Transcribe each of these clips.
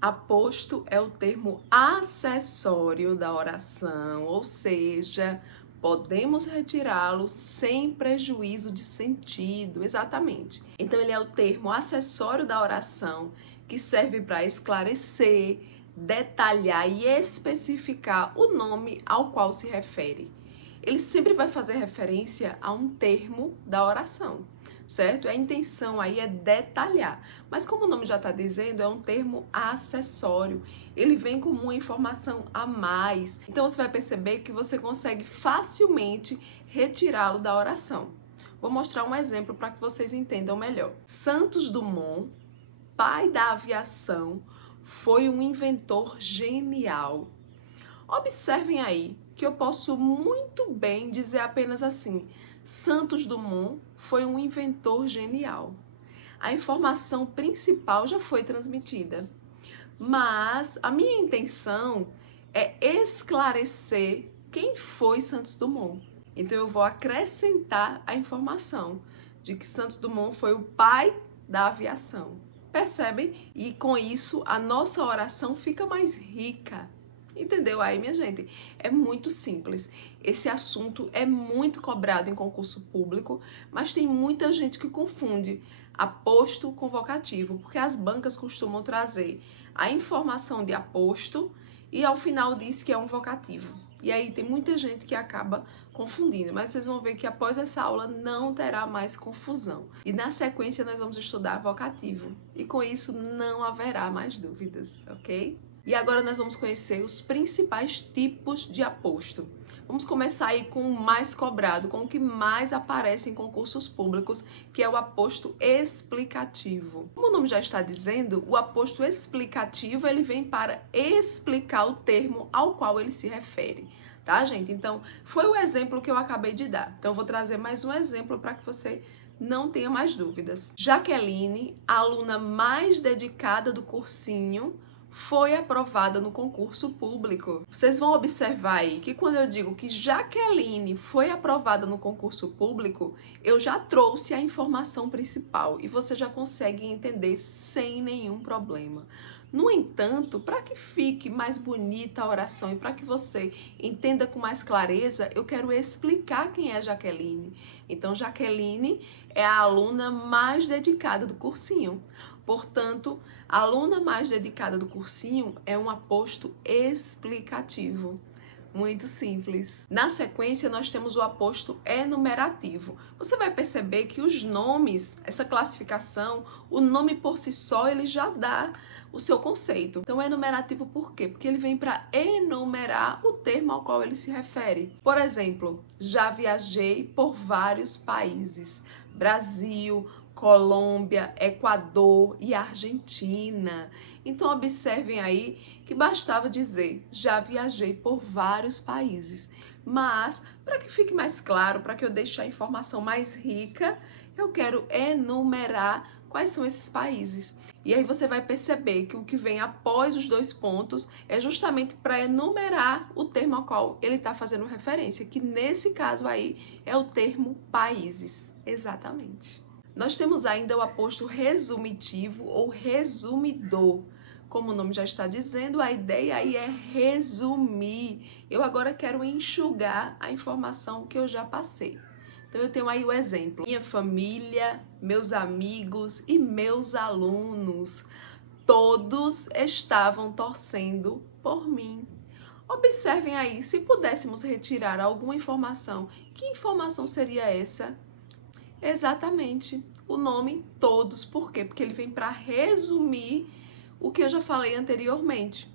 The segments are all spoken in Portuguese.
Aposto é o termo acessório da oração, ou seja, podemos retirá-lo sem prejuízo de sentido, exatamente. Então, ele é o termo acessório da oração que serve para esclarecer, detalhar e especificar o nome ao qual se refere. Ele sempre vai fazer referência a um termo da oração, certo? A intenção aí é detalhar, mas como o nome já está dizendo, é um termo acessório. Ele vem como uma informação a mais. Então você vai perceber que você consegue facilmente retirá-lo da oração. Vou mostrar um exemplo para que vocês entendam melhor. Santos Dumont, pai da aviação, foi um inventor genial. Observem aí que eu posso muito bem dizer apenas assim: Santos Dumont foi um inventor genial. A informação principal já foi transmitida, mas a minha intenção é esclarecer quem foi Santos Dumont. Então eu vou acrescentar a informação de que Santos Dumont foi o pai da aviação. Percebem? E com isso a nossa oração fica mais rica. Entendeu aí, minha gente? É muito simples. Esse assunto é muito cobrado em concurso público, mas tem muita gente que confunde aposto com vocativo, porque as bancas costumam trazer a informação de aposto e ao final diz que é um vocativo. E aí tem muita gente que acaba confundindo, mas vocês vão ver que após essa aula não terá mais confusão. E na sequência nós vamos estudar vocativo, e com isso não haverá mais dúvidas, ok? E agora nós vamos conhecer os principais tipos de aposto. Vamos começar aí com o mais cobrado, com o que mais aparece em concursos públicos, que é o aposto explicativo. Como o nome já está dizendo, o aposto explicativo ele vem para explicar o termo ao qual ele se refere. Tá, gente? Então, foi o exemplo que eu acabei de dar. Então, eu vou trazer mais um exemplo para que você não tenha mais dúvidas. Jaqueline, a aluna mais dedicada do cursinho, foi aprovada no concurso público. Vocês vão observar aí que quando eu digo que Jaqueline foi aprovada no concurso público, eu já trouxe a informação principal e você já consegue entender sem nenhum problema. No entanto, para que fique mais bonita a oração e para que você entenda com mais clareza, eu quero explicar quem é Jaqueline. Então, Jaqueline é a aluna mais dedicada do cursinho. Portanto, a aluna mais dedicada do cursinho é um aposto explicativo. Muito simples. Na sequência, nós temos o aposto enumerativo. Você vai perceber que os nomes, essa classificação, o nome por si só, ele já dá o seu conceito. Então, enumerativo por quê? Porque ele vem para enumerar o termo ao qual ele se refere. Por exemplo, já viajei por vários países. Brasil, Colômbia, Equador e Argentina. Então, observem aí que bastava dizer, já viajei por vários países. Mas, para que fique mais claro, para que eu deixe a informação mais rica, eu quero enumerar quais são esses países. E aí você vai perceber que o que vem após os dois pontos é justamente para enumerar o termo ao qual ele está fazendo referência, que nesse caso aí é o termo países. Exatamente. Nós temos ainda o aposto resumitivo ou resumidor. Como o nome já está dizendo, a ideia aí é resumir. Eu agora quero enxugar a informação que eu já passei. Então, eu tenho aí o exemplo. Minha família, meus amigos e meus alunos, todos estavam torcendo por mim. Observem aí, se pudéssemos retirar alguma informação, que informação seria essa? Exatamente, o nome todos. Por quê? Porque ele vem para resumir o que eu já falei anteriormente,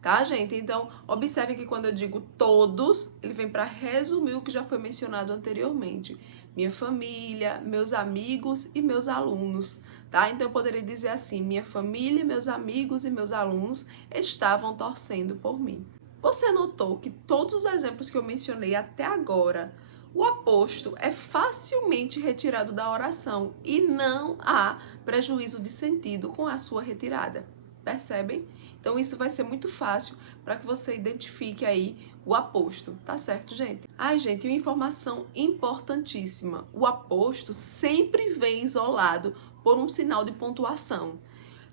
tá, gente? Então, observem que quando eu digo todos, ele vem para resumir o que já foi mencionado anteriormente. Minha família, meus amigos e meus alunos, tá? Então, eu poderia dizer assim, minha família, meus amigos e meus alunos estavam torcendo por mim. Você notou que todos os exemplos que eu mencionei até agora, o aposto é facilmente retirado da oração e não há prejuízo de sentido com a sua retirada. Percebem? Então isso vai ser muito fácil para que você identifique aí o aposto, tá certo, gente? Ai, gente, uma informação importantíssima. O aposto sempre vem isolado por um sinal de pontuação.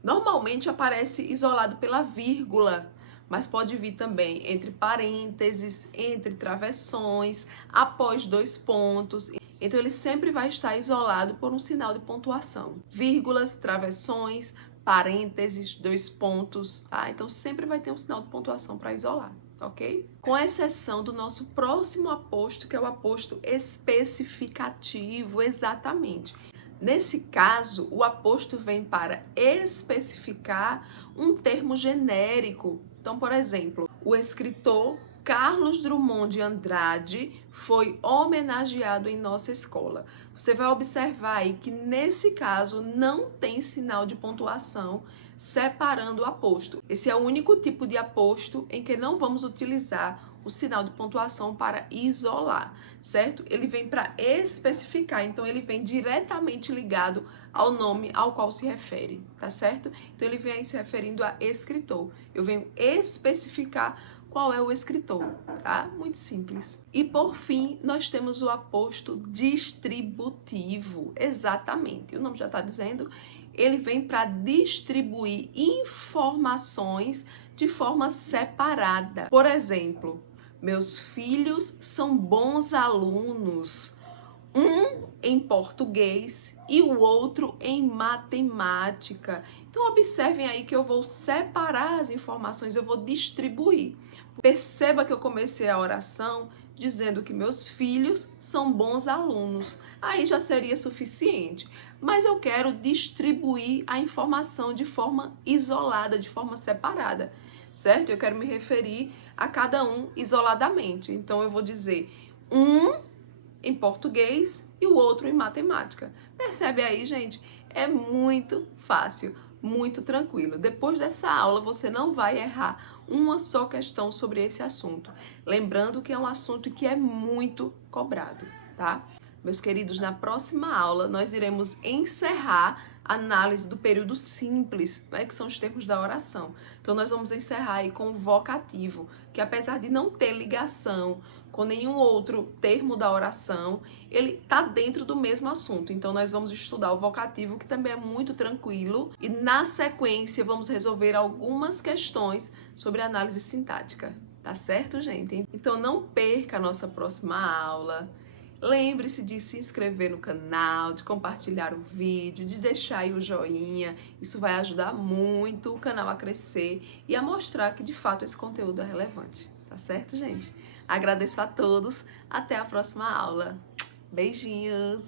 Normalmente aparece isolado pela vírgula, mas pode vir também entre parênteses, entre travessões, após dois pontos. Então, ele sempre vai estar isolado por um sinal de pontuação. Vírgulas, travessões, parênteses, dois pontos, tá? Então, sempre vai ter um sinal de pontuação para isolar, ok? Com exceção do nosso próximo aposto, que é o aposto especificativo, exatamente. Nesse caso, o aposto vem para especificar um termo genérico. Então, por exemplo, o escritor Carlos Drummond de Andrade foi homenageado em nossa escola. Você vai observar aí que nesse caso não tem sinal de pontuação separando o aposto. Esse é o único tipo de aposto em que não vamos utilizar o sinal de pontuação para isolar, certo? Ele vem para especificar, então ele vem diretamente ligado ao nome ao qual se refere, tá certo? Então ele vem aí se referindo a escritor. Eu venho especificar qual é o escritor, tá? Muito simples. E por fim, nós temos o aposto distributivo, exatamente. O nome já está dizendo, ele vem para distribuir informações de forma separada. Por exemplo, meus filhos são bons alunos, um em português e o outro em matemática. Então, observem aí que eu vou separar as informações, eu vou distribuir. Perceba que eu comecei a oração dizendo que meus filhos são bons alunos. Aí já seria suficiente. Mas eu quero distribuir a informação de forma isolada, de forma separada, certo? Eu quero me referir a cada um isoladamente. Então, eu vou dizer um em português e o outro em matemática. Percebe aí, gente? É muito fácil, muito tranquilo. Depois dessa aula, você não vai errar uma só questão sobre esse assunto. Lembrando que é um assunto que é muito cobrado, tá? Meus queridos, na próxima aula nós iremos encerrar a análise do período simples, né, que são os termos da oração. Então nós vamos encerrar aí com o vocativo, que apesar de não ter ligação com nenhum outro termo da oração, ele está dentro do mesmo assunto. Então nós vamos estudar o vocativo, que também é muito tranquilo, e na sequência vamos resolver algumas questões sobre análise sintática. Tá certo, gente? Então não perca a nossa próxima aula. Lembre-se de se inscrever no canal, de compartilhar o vídeo, de deixar aí o joinha. Isso vai ajudar muito o canal a crescer e a mostrar que de fato esse conteúdo é relevante. Tá certo, gente? Agradeço a todos. Até a próxima aula. Beijinhos!